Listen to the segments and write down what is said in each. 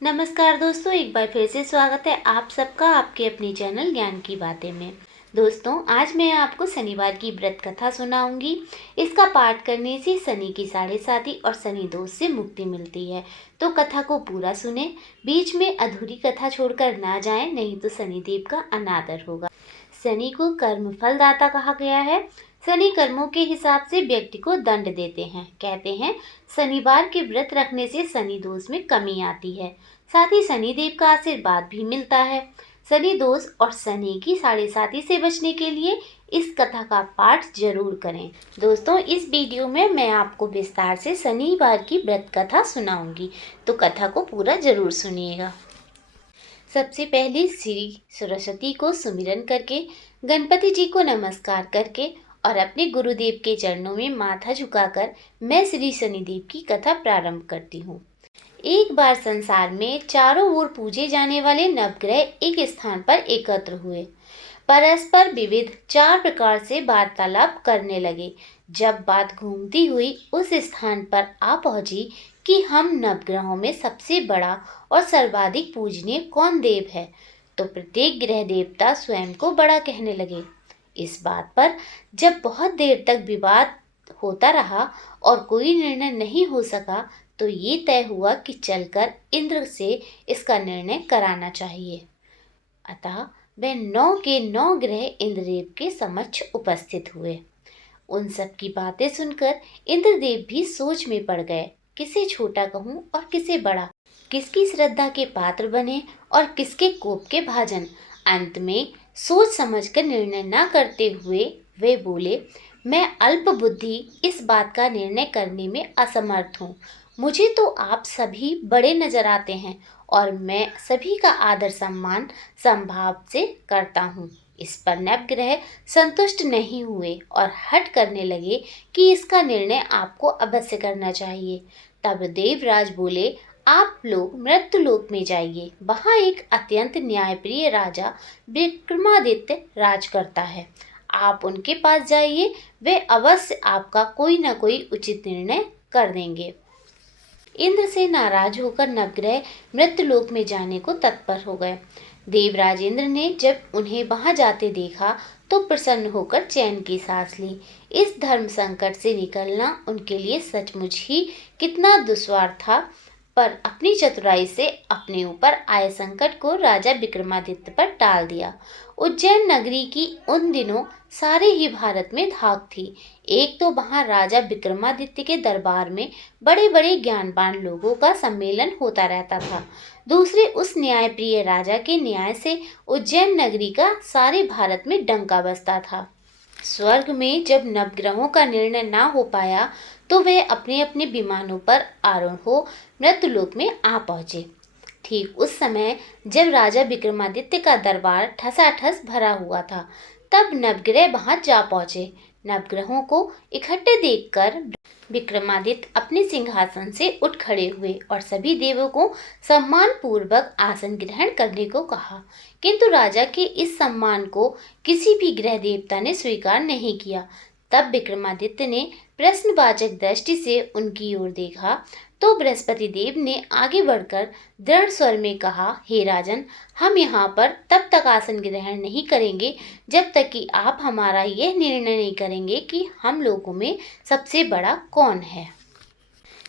नमस्कार दोस्तों, एक बार फिर से स्वागत है आप सबका आपके अपने चैनल ज्ञान की बातें में। दोस्तों, आज मैं आपको शनिवार की व्रत कथा सुनाऊंगी। इसका पाठ करने से शनि की साढ़े साती और शनि दोष से मुक्ति मिलती है। तो कथा को पूरा सुने, बीच में अधूरी कथा छोड़कर ना जाएं, नहीं तो शनिदेव का अनादर होगा। शनि को कर्म फलदाता कहा गया है। शनि कर्मों के हिसाब से व्यक्ति को दंड देते हैं। कहते हैं शनिवार के व्रत रखने से शनि दोष में कमी आती है, साथ ही शनिदेव का आशीर्वाद भी मिलता है। शनि दोष और शनि की साढ़े साती से बचने के लिए इस कथा का पाठ जरूर करें। दोस्तों, इस वीडियो में मैं आपको विस्तार से शनिवार की व्रत कथा सुनाऊंगी, तो कथा को पूरा जरूर सुनिएगा। सबसे पहले श्री सरस्वती को सुमिरन करके, गणपति जी को नमस्कार करके और अपने गुरुदेव के चरणों में माथा झुकाकर मैं श्री शनिदेव की कथा प्रारंभ करती हूँ। एक बार संसार में चारों ओर पूजे जाने वाले नवग्रह एक स्थान पर एकत्र हुए। परस्पर विविध 4 प्रकार से वार्तालाप करने लगे। जब बात घूमती हुई उस स्थान पर आ पहुंची कि हम नवग्रहों में सबसे बड़ा और सर्वाधिक पूजनीय कौन देव है, तो प्रत्येक ग्रह देवता स्वयं को बड़ा कहने लगे। इस बात पर जब बहुत देर तक विवाद होता रहा और कोई निर्णय नहीं हो सका, तो ये तय हुआ कि चलकर इंद्र से इसका निर्णय कराना चाहिए। अतः वे 9 के 9 ग्रह इंद्रदेव के समक्ष उपस्थित हुए। उन सब की बातें सुनकर इंद्रदेव भी सोच में पड़ गए, किसे छोटा कहूँ और किसे बड़ा, किसकी श्रद्धा के पात्र बने और किसके कोप के भाजन। अंत में सोच समझकर निर्णय न करते हुए वे बोले, मैं अल्प बुद्धि इस बात का निर्णय करने में असमर्थ हूँ। मुझे तो आप सभी बड़े नजर आते हैं और मैं सभी का आदर सम्मान संभाव से करता हूँ। इस पर नवग्रह संतुष्ट नहीं हुए और हठ करने लगे कि इसका निर्णय आपको अवश्य करना चाहिए। तब देवराज बोले, आप लोग मृत्युलोक में जाइए, वहाँ एक अत्यंत न्यायप्रिय राजा विक्रमादित्य राज करता है। आप उनके पास जाइए, वे अवश्य आपका कोई न कोई उचित निर्णय कर देंगे। इंद्र से नाराज होकर नवग्रह मृत्युलोक में जाने को तत्पर हो गए। देवराज इंद्र ने जब उन्हें वहां जाते देखा तो प्रसन्न होकर चैन की सांस ली। इस धर्म संकट से निकलना उनके लिए सचमुच ही कितना दुश्वार था, पर अपनी चतुराई से अपने ऊपर आए संकट को राजा विक्रमादित्य पर टाल दिया। उज्जैन नगरी की उन दिनों सारे ही भारत में धाक थी। एक तो वहां राजा विक्रमादित्य के दरबार में बड़े बड़े ज्ञानवान लोगों का सम्मेलन होता रहता था। दूसरे उस न्यायप्रिय राजा के न्याय से उज्जैन नगरी का सारे भारत में डंका बजता था। स्वर्ग में जब नवग्रहों का निर्णय ना हो पाया, तो वे अपने अपने विमानों पर आरूढ़ हो मृत्युलोक में आ पहुंचे। ठीक उस समय जब राजा विक्रमादित्य का दरबार ठसाठस भरा हुआ था, तब नवग्रह वहां जा पहुंचे। नवग्रहों को इकट्ठे देखकर विक्रमादित्य अपने सिंहासन से उठ खड़े हुए और सभी देवों को सम्मान पूर्वक आसन ग्रहण करने को कहा, किंतु राजा के इस सम्मान को किसी भी ग्रह देवता ने स्वीकार नहीं किया। तब विक्रमादित्य ने प्रश्नवाचक दृष्टि से उनकी ओर देखा तो बृहस्पति देव ने आगे बढ़कर दृढ़ स्वर में कहा, हे राजन, हम यहाँ पर तब तक आसन ग्रहण नहीं करेंगे जब तक कि आप हमारा यह निर्णय नहीं करेंगे कि हम लोगों में सबसे बड़ा कौन है।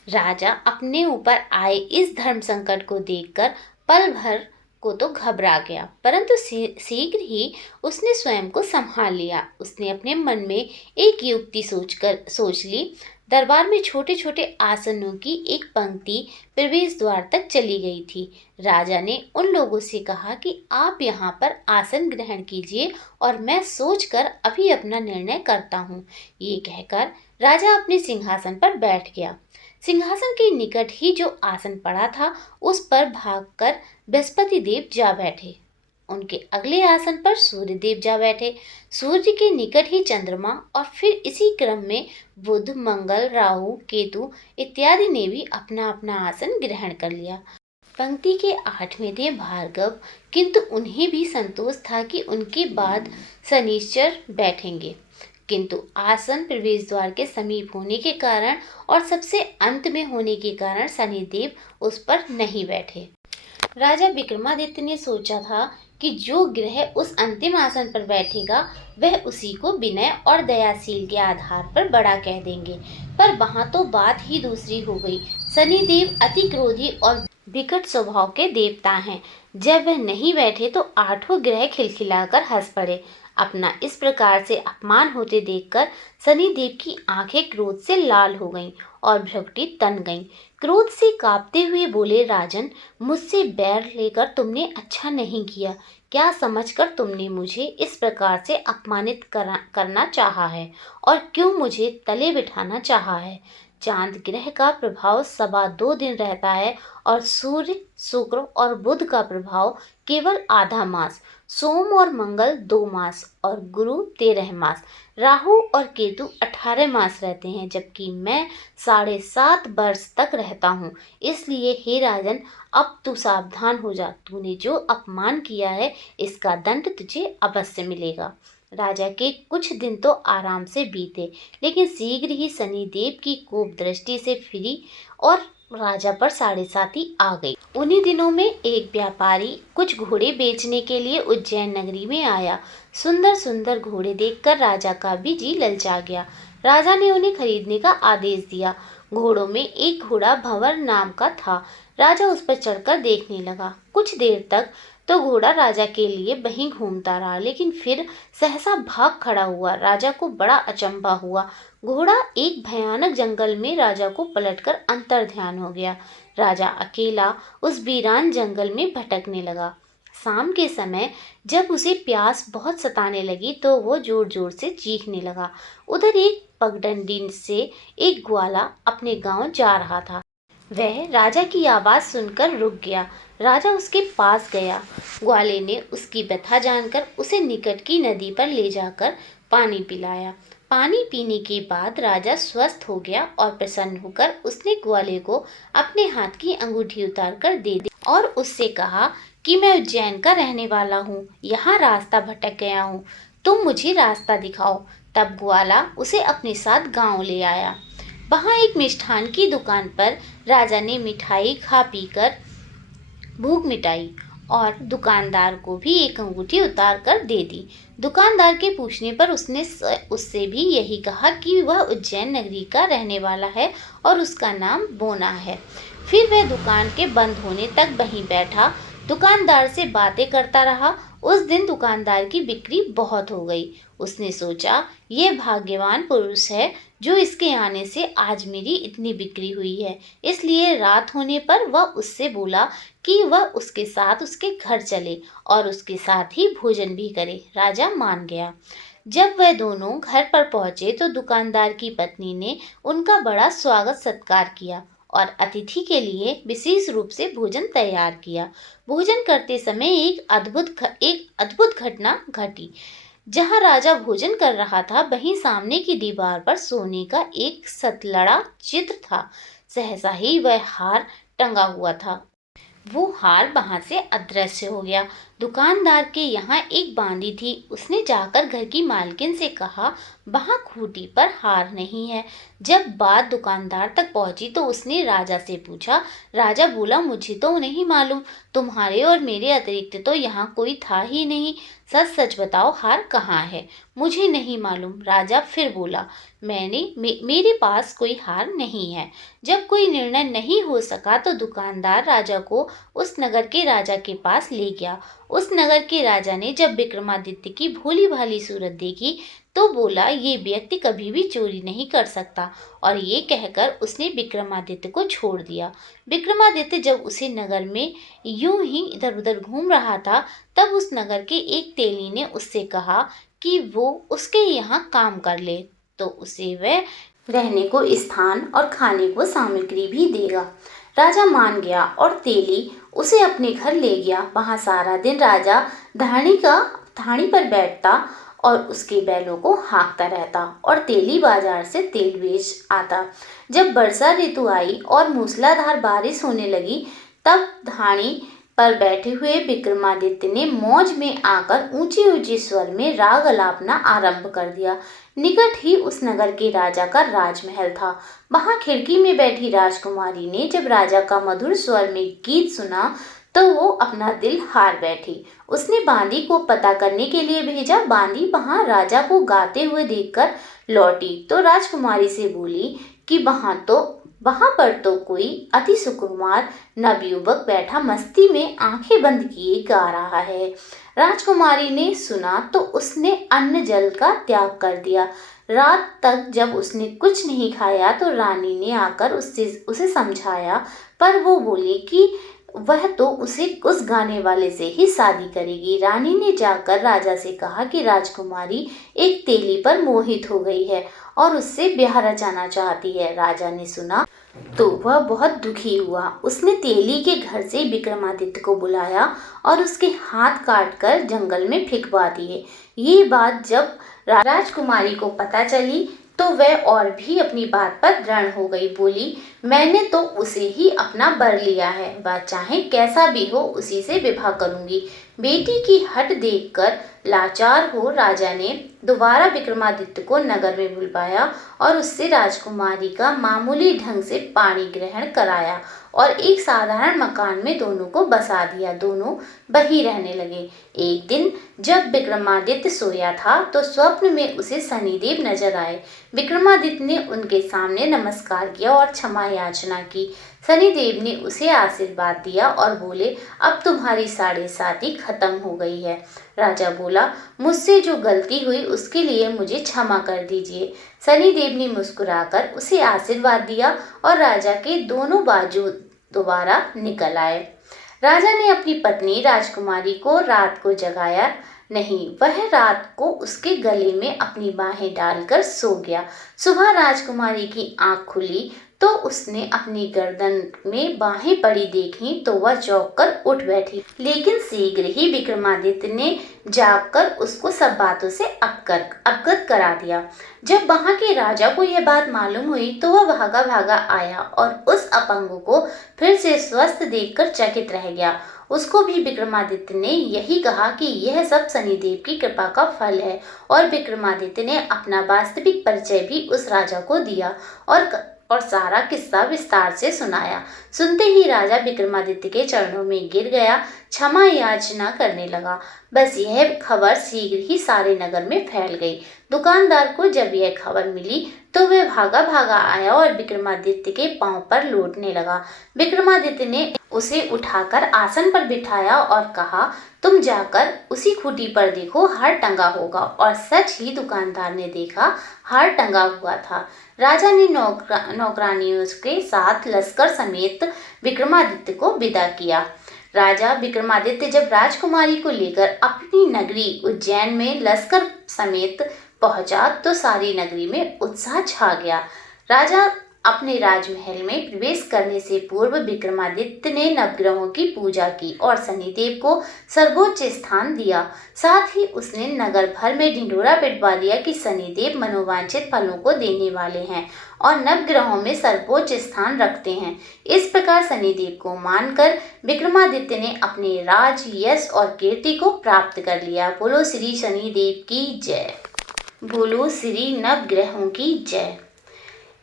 राजा अपने ऊपर आए इस धर्म संकट को देखकर पल भर को तो घबरा गया, परंतु शीघ्र ही उसने स्वयं को संभाल लिया। उसने अपने मन में एक युक्ति सोच ली। दरबार में छोटे छोटे आसनों की एक पंक्ति प्रवेश द्वार तक चली गई थी। राजा ने उन लोगों से कहा कि आप यहाँ पर आसन ग्रहण कीजिए और मैं सोचकर अभी अपना निर्णय करता हूँ। ये कहकर राजा अपने सिंहासन पर बैठ गया। सिंहासन के निकट ही जो आसन पड़ा था, उस पर भागकर बृहस्पति देव जा बैठे। उनके अगले आसन पर सूर्य देव जा बैठे। सूर्य के निकट ही चंद्रमा और फिर इसी क्रम में बुध, मंगल, राहु, केतु इत्यादि ने भी अपना अपना आसन ग्रहण कर लिया। पंक्ति के 8वें थे भार्गव, किंतु उन्हें भी संतोष था कि उनके बाद शनिश्चर बैठेंगे, किंतु आसन प्रवेश द्वार के समीप होने के कारण और सबसे अंत में होने के कारण शनिदेव उस पर नहीं बैठे। राजा विक्रमादित्य ने सोचा था कि जो ग्रह उस अंतिम आसन पर बैठेगा वह उसी को विनय और दयाशील के आधार पर बड़ा कह देंगे, पर वहां तो बात ही दूसरी हो गई। शनिदेव अति क्रोधी और विकट स्वभाव के देवता हैं। जब वह नहीं बैठे तो आठों ग्रह खिलखिलाकर हंस पड़े। अपना इस प्रकार से अपमान होते देखकर शनिदेव की आंखें क्रोध से लाल हो गईं और भ्रुकुटी तन गईं। क्रोध से कांपते हुए बोले, राजन, मुझसे बैर लेकर तुमने अच्छा नहीं किया। क्या समझकर तुमने मुझे इस प्रकार से अपमानित करना चाहा है और क्यों मुझे तले बिठाना चाहा है? चांद ग्रह का प्रभाव 2.25 दिन रहता है और सूर्य, शुक्र और बुध का प्रभाव केवल आधा मास, सोम और मंगल 2 मास और गुरु 13 मास, राहु और केतु 18 मास रहते हैं, जबकि मैं 7.5 वर्ष तक रहता हूँ। इसलिए हे राजन, अब तू सावधान हो जा। तूने जो अपमान किया है इसका दंड तुझे अवश्य मिलेगा। राजा के कुछ दिन तो आराम से बीते, लेकिन शीघ्र ही शनिदेव की कोप दृष्टि से फिरी और राजा पर 7.5 आ गई। उन्हीं दिनों में एक व्यापारी कुछ घोड़े बेचने के लिए उज्जैन नगरी में आया। सुंदर सुंदर घोड़े देखकर राजा का भी जी ललचा गया। राजा ने उन्हें खरीदने का आदेश दिया। घोड़ों में एक घोड़ा भंवर नाम का था। राजा उस पर चढ़कर देखने लगा। कुछ देर तक तो घोड़ा राजा के लिए वहीं घूमता रहा, लेकिन फिर सहसा भाग खड़ा हुआ। राजा को बड़ा अचंभा हुआ। घोड़ा एक भयानक जंगल में राजा को पलटकर अंतर्ध्यान हो गया। राजा अकेला उस वीरान जंगल में भटकने लगा। शाम के समय जब उसे प्यास बहुत सताने लगी तो वो जोर जोर से चीखने लगा। उधर एक पगडंडी से एक ग्वाला अपने गांव जा रहा था। वह राजा की आवाज़ सुनकर रुक गया। राजा उसके पास गया। ग्वाले ने उसकी व्यथा जानकर उसे निकट की नदी पर ले जाकर पानी पिलाया। पानी पीने के बाद राजा स्वस्थ हो गया और प्रसन्न होकर उसने ग्वाले को अपने हाथ की अंगूठी उतार कर दे दी और उससे कहा कि मैं उज्जैन का रहने वाला हूँ, यहाँ रास्ता भटक गया हूँ, तुम मुझे रास्ता दिखाओ। तब ग्वाला उसे अपने साथ गांव ले आया। वहाँ एक मिष्ठान की दुकान पर राजा ने मिठाई खा पीकर भूख मिटाई और दुकानदार को भी एक अंगूठी उतार कर दे दी। दुकानदार के पूछने पर उसने उससे भी यही कहा कि वह उज्जैन नगरी का रहने वाला है और उसका नाम बोना है। फिर वह दुकान के बंद होने तक वहीं बैठा दुकानदार से बातें करता रहा। उस दिन दुकानदार की बिक्री बहुत हो गई। उसने सोचा, ये भाग्यवान पुरुष है जो इसके आने से आज मेरी इतनी बिक्री हुई है। इसलिए रात होने पर वह उससे बोला कि वह उसके साथ उसके घर चले और उसके साथ ही भोजन भी करे। राजा मान गया। जब वह दोनों घर पर पहुंचे तो दुकानदार की पत्नी ने उनका बड़ा स्वागत सत्कार किया और अतिथि के लिए विशेष रूप से भोजन तैयार किया। भोजन करते समय एक अद्भुत घटना घटी। जहाँ राजा भोजन कर रहा था वहीं सामने की दीवार पर सोने का एक सतलड़ा चित्र था। सहसा ही वह हार टंगा हुआ था, वो हार वहां से अदृश्य हो गया। दुकानदार के यहाँ एक बांदी थी। उसने जाकर घर की मालकिन से कहा, वहां खूंटी पर हार नहीं है। जब बात दुकानदार तक पहुंची तो उसने राजा से पूछा। राजा बोला, मुझे तो नहीं मालूम, तुम्हारे और मेरे अतिरिक्त तो यहाँ कोई था ही नहीं। सच सच बताओ, हार कहाँ है? मुझे नहीं मालूम। राजा फिर बोला, मेरे पास कोई हार नहीं है। जब कोई निर्णय नहीं हो सका तो दुकानदार राजा को उस नगर के राजा के पास ले गया। उस नगर के राजा ने जब विक्रमादित्य की भोली भाली सूरत देखी तो बोला, ये व्यक्ति कभी भी चोरी नहीं कर सकता, और ये कहकर उसने विक्रमादित्य को छोड़ दिया। विक्रमादित्य जब उसी नगर में यूं ही इधर उधर घूम रहा था तब उस नगर के एक तेली ने उससे कहा कि वो उसके यहाँ काम कर ले तो उसे वह रहने को स्थान और खाने को सामग्री भी देगा। राजा मान गया और तेली उसे अपने घर ले गया। वहां सारा दिन राजा धाणी पर बैठता और उसके बैलों को हाँकता रहता और तेली बाजार से तेल बेच आता। जब वर्षा ऋतु आई और मूसलाधार बारिश होने लगी तब धाणी पर बैठे हुए विक्रमादित्य ने मौज में आकर ऊंची ऊंची स्वर में राग अलापना आरंभ कर दिया। निकट ही उस नगर के राजा का राजमहल था। वहां खिड़की में बैठी राजकुमारी ने जब राजा का मधुर स्वर में गीत सुना तो वो अपना दिल हार बैठी। उसने बांदी को पता करने के लिए भेजा। बांदी वहां राजा को गाते हुए देखकर लौटी तो राजकुमारी से बोली कि वहां पर तो कोई अति सुकुमार नवयुवक बैठा मस्ती में आंखें बंद किए गा रहा है। राजकुमारी ने सुना तो उसने अन्न जल का त्याग कर दिया। रात तक जब उसने कुछ नहीं खाया तो रानी ने आकर उसे समझाया, पर वो बोली कि वह तो उस गाने वाले से ही शादी करेगी। रानी ने जाकर राजा से कहा कि राजकुमारी एक तेली पर मोहित हो गई है और उससे ब्याह रचाना चाहती है। राजा ने सुना तो वह बहुत दुखी हुआ। उसने तेली के घर से विक्रमादित्य को बुलाया और उसके हाथ काटकर जंगल में फेंकवा दिए। ये बात जब राजकुमारी को पता चली तो वह और भी अपनी बात पर दृढ़ हो गई। बोली, मैंने तो उसे ही अपना बर लिया है, वह चाहे कैसा भी हो उसी से विवाह करूंगी। बेटी की हट देखकर लाचार हो राजा ने दोबारा विक्रमादित्य को नगर में बुलवाया और उससे राजकुमारी का मामूली ढंग से पाणी ग्रहण कराया और एक साधारण मकान में दोनों को बसा दिया। दोनों वहीं रहने लगे। एक दिन जब विक्रमादित्य सोया था तो स्वप्न में उसे शनिदेव नजर आए। विक्रमादित्य ने उनके सामने नमस्कार किया और क्षमा याचना की। शनिदेव ने उसे आशीर्वाद दिया और बोले, अब तुम्हारी साढ़े साती खत्म हो गई है। राजा बोला, मुझसे जो गलती हुई उसके लिए मुझे क्षमा कर दीजिए। शनिदेव ने मुस्कुराकर उसे आशीर्वाद दिया और राजा के दोनों बाजू दोबारा निकल आए। राजा ने अपनी पत्नी राजकुमारी को रात को जगाया नहीं, वह रात को उसके गले में अपनी बाहें डालकर सो गया। सुबह राजकुमारी की आंख खुली तो उसने अपनी गर्दन में बाहें पड़ी देखी तो वह चौंक कर उठ बैठी। लेकिन शीघ्र ही विक्रमादित्य ने जागकर उसको सब बातों से अवगत करा दिया। जब वहां के राजा को यह बात मालूम हुई तो वह भागा भागा आया और उस अपंग को फिर से स्वस्थ देखकर चकित रह गया। उसको भी विक्रमादित्य ने यही कहा कि यह सब शनिदेव की कृपा का फल है और विक्रमादित्य ने अपना वास्तविक परिचय भी उस राजा को दिया और सारा किस्सा विस्तार से सुनाया। सुनते ही राजा विक्रमादित्य के चरणों में गिर गया, क्षमा याचना करने लगा। बस यह खबर शीघ्र ही सारे नगर में फैल गई। दुकानदार को जब यह खबर मिली तो वह भागा भागा आया और विक्रमादित्य के पांव पर लौटने लगा। विक्रमादित्य ने उसे उठाकर आसन पर बिठाया और कहा, तुम जाकर उसी खूंटी पर देखो, हार टंगा होगा। और सच ही दुकानदार ने देखा, हार टंगा हुआ था। राजा ने नौकरानियों के साथ लश्कर समेत विक्रमादित्य को विदा किया। राजा विक्रमादित्य जब राजकुमारी को लेकर अपनी नगरी उज्जैन में लश्कर समेत पहुंचा तो सारी नगरी में उत्साह छा गया। राजा अपने राजमहल में प्रवेश करने से पूर्व विक्रमादित्य ने नवग्रहों की पूजा की और शनिदेव को सर्वोच्च स्थान दिया। साथ ही उसने नगर भर में ढिंढोरा पिटवा दिया कि शनिदेव मनोवांछित फलों को देने वाले हैं और नवग्रहों में सर्वोच्च स्थान रखते हैं। इस प्रकार शनिदेव को मानकर विक्रमादित्य ने अपने राज, यश और कीर्ति को प्राप्त कर लिया। बोलो श्री शनिदेव की जय। बोलो श्री नवग्रहों की जय।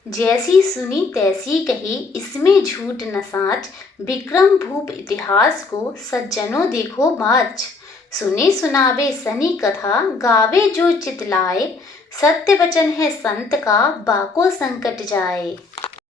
जैसी सुनी तैसी कही, इसमें झूठ न साच। विक्रम भूप इतिहास को सज्जनों देखो बाच। सुने सुनावे शनि कथा, गावे जो चितलाए। सत्य वचन है संत का, बाको संकट जाए।